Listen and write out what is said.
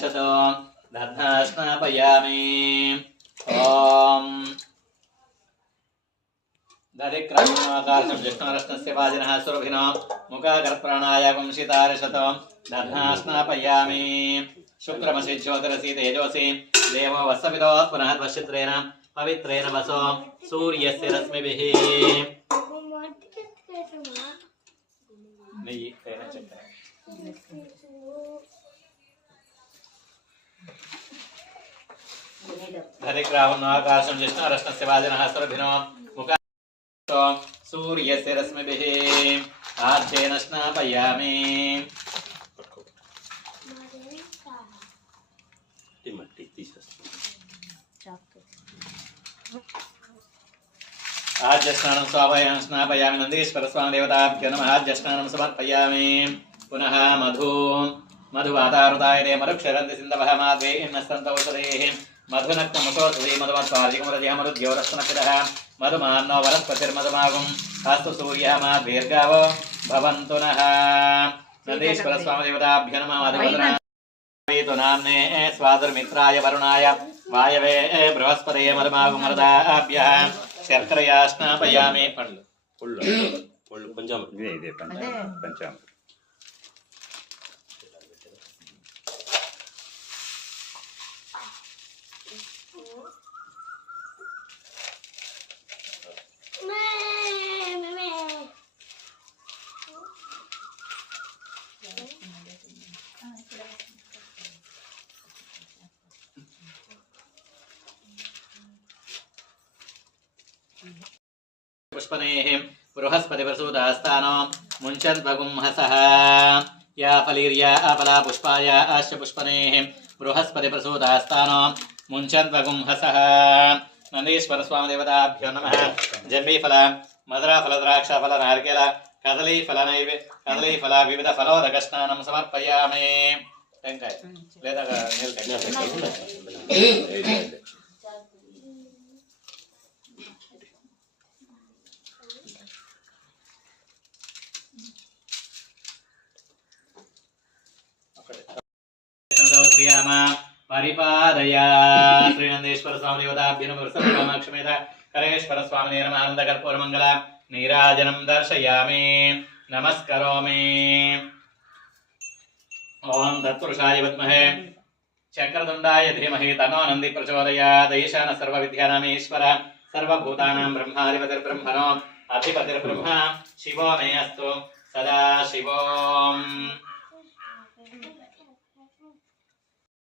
शतो दध्ना स्नापयामि। ओम दधिक्रामकाशं जिष्णुरत्नस्य वाजिनः सुरभिनो मुखाकरप्राणाय वंशितारशतो दध्ना स्नापयामि। शुक्रमसि ज्योतिरसि तेजोसि देवो वसविदो पुनः ध्वश्चित्रेण पवित्रेण वसो सूर्यस्य रश्मिभिः धरिग्रावन्नाकाशं जिष्णुरत्नस्य वाजिनः सुरभिनो मुखाकरप्राणाय सूर्यस्य रश्मिभिः आद्येन स्नापयामि। आद्यस्नानं स्नापयामि। नन्दीश्वर स्वामी देवताभ्यो नमः। आद्यस्नानं समर्पयामि। पुनः मधुवातारुताय ते मरुक्षरन्ति सिन्धवः माद्वे इन्नस्तन्तौषधेः मधुनक्तमुसोषधे मधुमत्पार्जिकमुरजः मरुद्योरस्तनपितः मधुमान्नो वनस्पतिर्मधुमागुम् अस्तु सूर्यः माद्वीर्गावो भवन्तु नः। नन्दीश्वर स्वामी देवताभ्यो नमः। मधुवदनाय नाम्ने स्वादुर्मित्राय वरुणाय वायवे बृहस्पतये मधुमागुमरदाभ्यः शर्करया स्नापयामि। पंचामृत पुष्पनेः बृहस्पतिप्रसूतास्तानो मुञ्चन्त्वगुंहसः या फलीर्या अपला पुष्पाया आश्च पुष्पनेः बृहस्पतिप्रसूतास्तानो मुञ्चन्त्वगुंहसः। नन्दीश्वर स्वामी देवताभ्यो नमः। जम्बीफल मधुराफल द्राक्षाफल नारिकेल कदलीफल विविध फलोदकस्नानं समर्पयामि। టెంకాయ లేదా परिपादया। श्रीनंदेश्वर स्वामी देवताभ्यो नमः। क्षमेत करेश्वर स्वामी नमः। आनंदकर्पूरमंगल नीराजनं दर्शयामि नमस्करोमि। ओम तत्पुरुषाय विद्महे चक्रतुंडाय धीमहि तन्नो नन्दी प्रचोदयात्। ईशान सर्वविद्यानामीश्वर सर्वभूतानां ब्रह्माधिपतिर्ब्रह्मणो अधिपतिर्ब्रह्म शिवो मे अस्तु सदा शिवोम्।